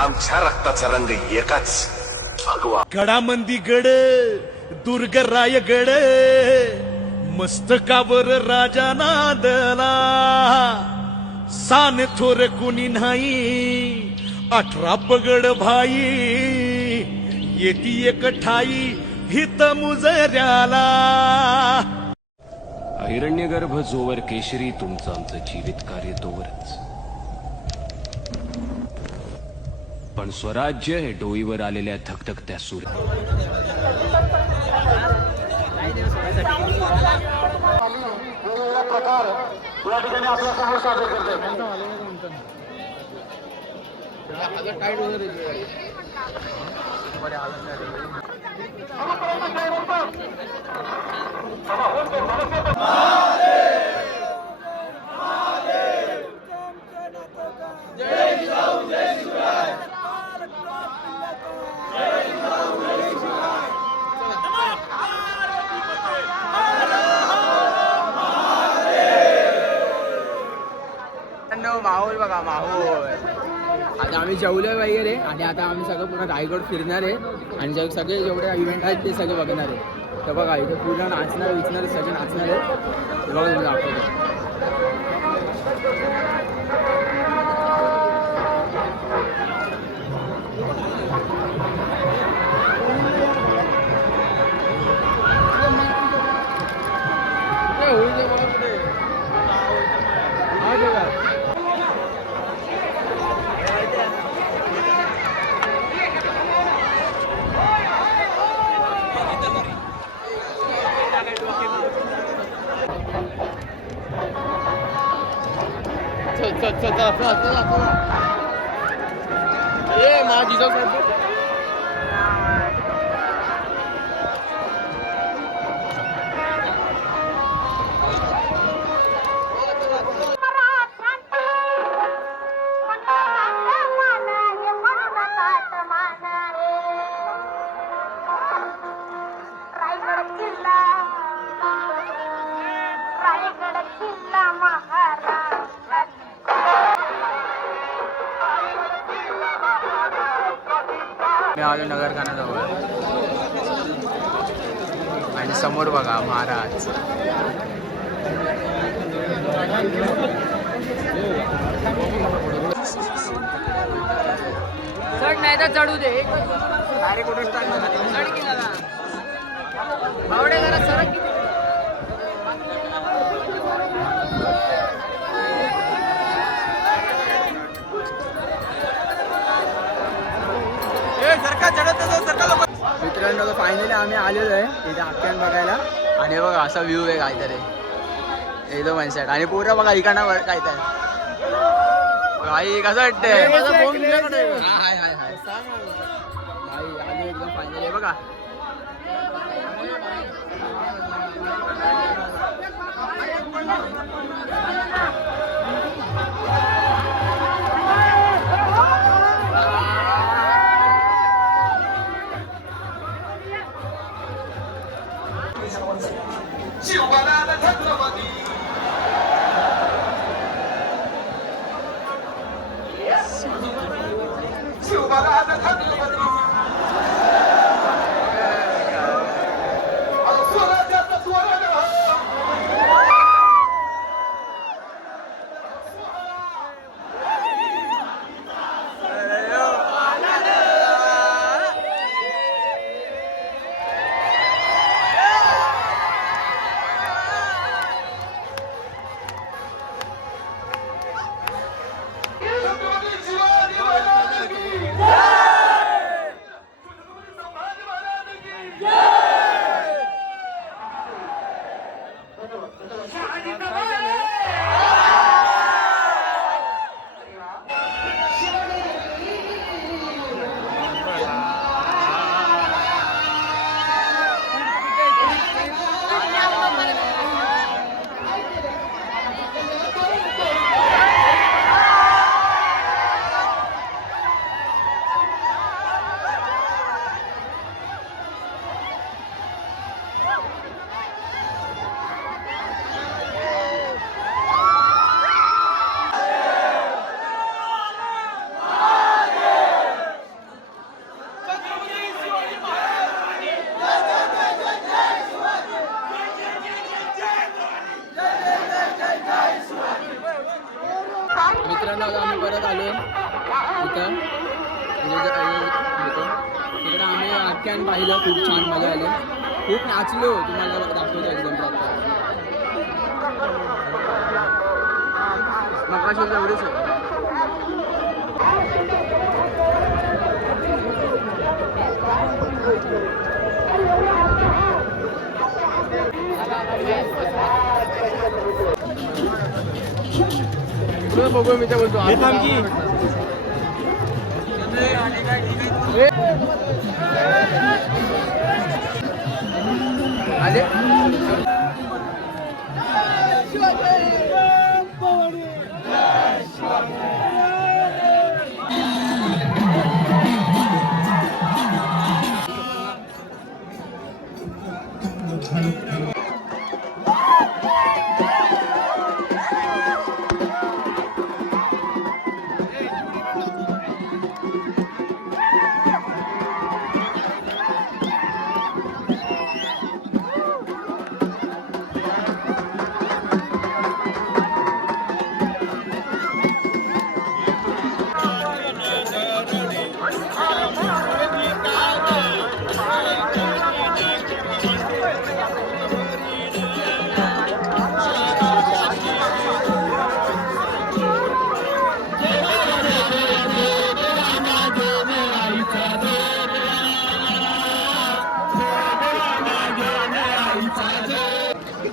आमच्या रक्ताचा रंग एकाच भगवा. गडामंदी गड दुर्गराय गड मस्तकावर राजा नादला सान थोर कुणी नाही 18 पगड भाई येती एक ठाई हित मुजऱ्याला. हिरण्यगर्भ जोवर केशरी तुमचं आमचं जीवित कार्य तोवरच. पण स्वराज्य हे डोईवर आलेल्या धकधकत्या सूर्य. प्रकार या ठिकाणी आपल्या समोर सादर करते. माहोल बघा माहोल. आता आम्ही जेवलोय वगैरे आणि आता आम्ही सगळं पूर्ण रायगड फिरणार आहे आणि सगळे जेवढे इव्हेंट आहेत ते सगळे बघणार आहे. तर बघा इथे पूर्ण नाचणार विचणार सगळे नाचणार आहे. बघा तुम्ही दाखवतो. मी आलो नगरखानाजवळ आणि समोर बघा महाराज. चढ नाही तर चढू दे. डायरेक्ट कुठे चढ की दादा बावडे जरा सरक. मित्रांनो फायनली आम्ही आलेलो आहे इथे आख्यान बघायला आणि बघा असा व्ह्यू आहे काहीतरी एकदम वन साईड आणि पूर्ण बघा इकडनं काहीतरी भाई कसं वाटतंय. हाय हाय हाय भाई आली एकदम फायनली आहे बघा. मित्रांनो आता आम्ही परत आलो इथं तिकडे आम्ही आख्यान पाहिलं, खूप छान मजा आली, खूप नाचलो, तुम्हाला दाखवतो एकदम प्रॉपर. मग कशी एवढेच आहे. बघू मी बोलतो आले.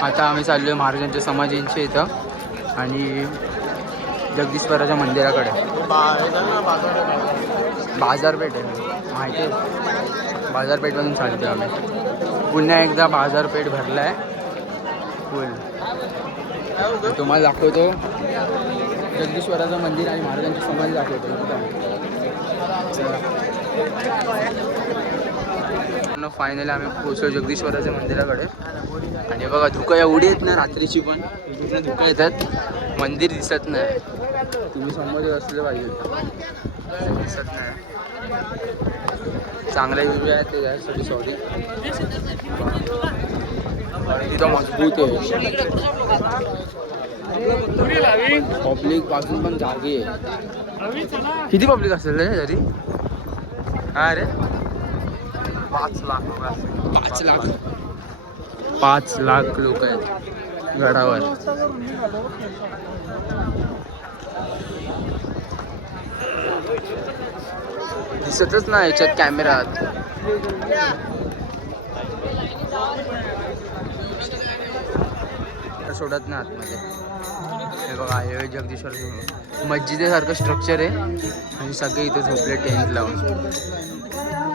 आता आम्ही चाललो आहे महाराजांच्या समाधींच्या इथं आणि जगदीश्वराच्या मंदिराकडे. बाजारपेठ आहे माहिती आहे, बाजारपेठमधून चालतो आम्ही. पुन्हा एकदा बाजारपेठ भरला आहे फुल. तुम्हाला दाखवतो जगदीश्वराचं मंदिर आणि महाराजांची समाधी दाखवतो. फायनली आम्ही पोहोचलो जगदीश्वराच्या मंदिराकडे आणि बघा धुकं एवढी येत ना रात्रीची, पण पूर्ण धुकं येतात, मंदिर दिसत नाही. तुम्ही समोर असले पाहिजे, दिसत नाही. चांगले व्ह्यू आहे ते यासाठी सॉरी. तिथं मजबूत आहे, पब्लिक पासून पण जागी आहे. किती पब्लिक असेल रे तरी? हा रे 5 लाख लोक असतील. 5 लाख लोक आहेत गडावर. दिसतच नाही याच्यात कॅमेरात. सोडत नाही आतमध्ये. हे बघा हे जगदीश्वर मस्जिदेसारखं स्ट्रक्चर आहे आणि सगळे इथे झोपले टेंट लावून.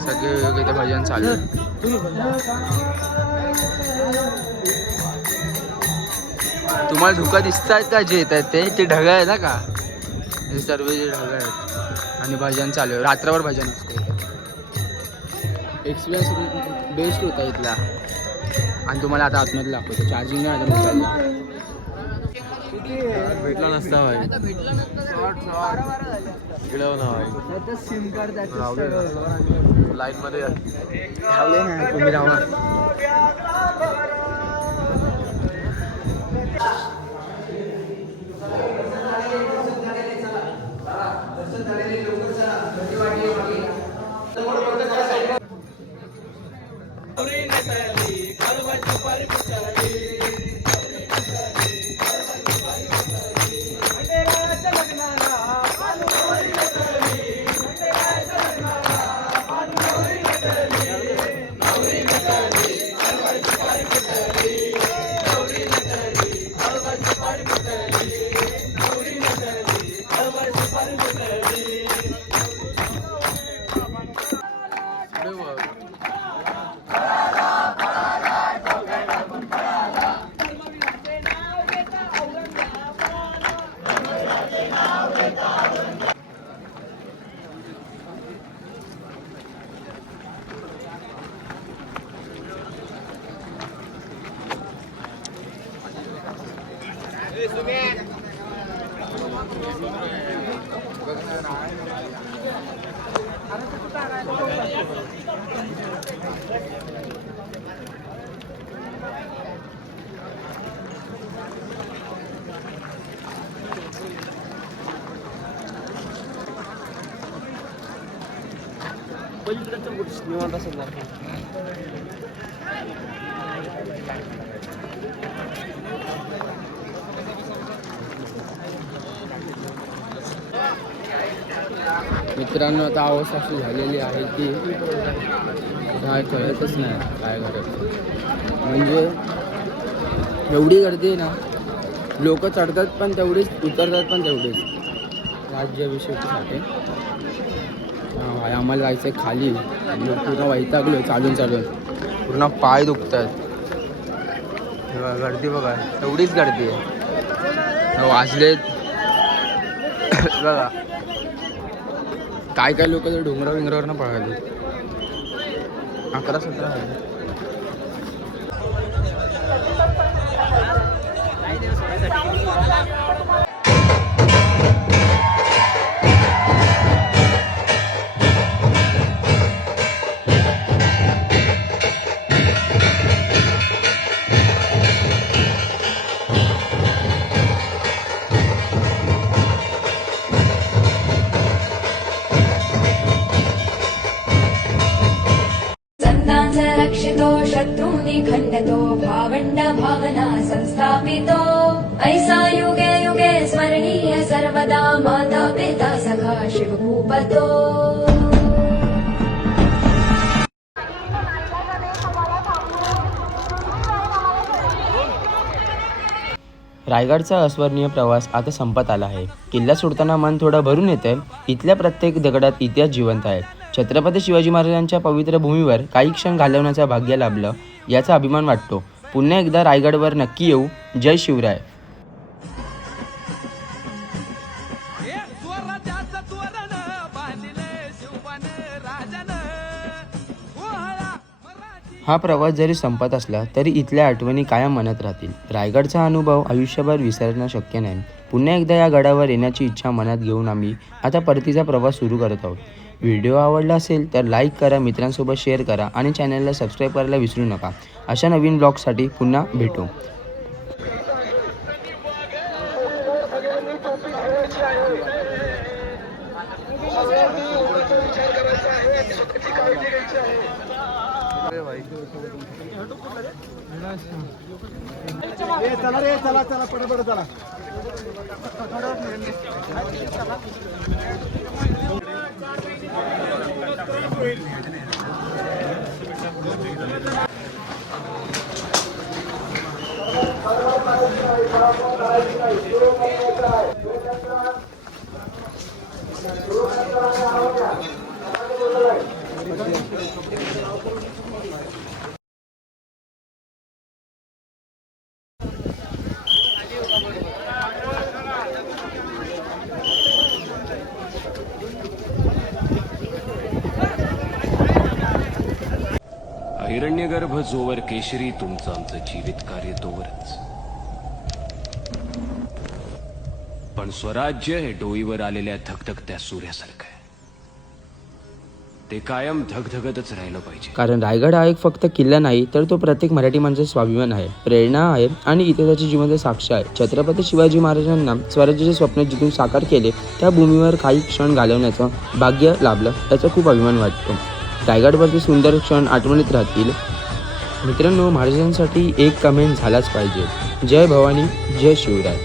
सगळे इथे भजन चालू आहे. तुम्हाला धुका दिसत आहेत का जे येत आहेत ते ढग आहेत ना का, हे सर्व जे ढग आहेत आणि भजन चालू आहे. रात्रभर भजन असते. एक्सपिरियन्स बेस्ट होता इथला आणि तुम्हाला आता आतमध्ये दाखवतो. चार्जिंग नाही आलं मोबाईल, भेटला नसता भाई. सिम कार्ड लाईन मध्ये लावले ना तुम्ही राहू. निवांत असेल मित्रांनो. आता अवस्था अशी झालेली आहे की काय कळतच नाही काय करायचं. म्हणजे एवढी गर्दी आहे ना, लोक चढतात पण तेवढीच, उतरतात पण तेवढीच राज्याभिषेकासाठी. आम्हाला जायचं आहे खाली. पूर्ण वैतागलो चालून चालून, पूर्ण पाय दुखतात. गर्दी बघा, एवढीच गर्दी आहे. वाजलेत बघा. काय काय लोक तर डोंगरावर ना पळाले. 11-17 आहे. रक्षितो शत्रूनि खण्डतो भावण्ड भावना संस्थापितो ऐसा युगे युगे स्मरणीय सर्वदा माता पिता सखा शिवभूपतो. रायगडचा अस्वर्णीय प्रवास आता संपत आला आहे. किल्ला सोडताना मन थोडं भरून येतं. इथल्या प्रत्येक दगडात इतिहास जिवंत आहे. छत्रपती शिवाजी महाराजांच्या पवित्र भूमीवर काही क्षण घालवण्याचं भाग्य लाभलं याचा अभिमान वाटतो. पुन्हा एकदा रायगडवर नक्की येऊ. जय शिवराय. हा प्रवास जरी संपत असला तरी इथल्या आठवणी कायम मनात राहतील. रायगडचा अनुभव आयुष्यभर विसरणं शक्य नाही. पुन्हा एकदा या गडावर येण्याची इच्छा मनात घेऊन आम्ही आता परतीचा प्रवास सुरू करत आहोत. व्हिडिओ आवडला असेल तर लाईक करा, मित्रांसोबत शेअर करा आणि चॅनलला सबस्क्राईब करायला विसरू नका. अशा नवीन ब्लॉगसाठी पुन्हा भेटू. चला पडपड चला. हिरण्यगर्भ जोवर केशरी, तुमचं आमचं जीवित कार्य तोवरच. पण स्वराज्य हे डोईवर आलेल्या धगधगत्या सूर्यासारखं आहे. ते कायम धगधगतच राहिलं पाहिजे. कारण रायगड हा एक फक्त किल्ला नाही तर तो प्रत्येक मराठी माणसाचा स्वाभिमान आहे, प्रेरणा आहे आणि इतिहासाची जिवंत साक्ष आहे. छत्रपती शिवाजी महाराजांना स्वराज्याचे स्वप्न जिथून साकार केले त्या भूमीवर काही क्षण घालवण्याचं भाग्य लाभलं याचा खूप अभिमान वाटतो. रायगडवरचे सुंदर क्षण आठवणीत राहतील. मित्रांनो, महाराजांसाठी एक कमेंट झालाच पाहिजे. जय भवानी, जय शिवराय.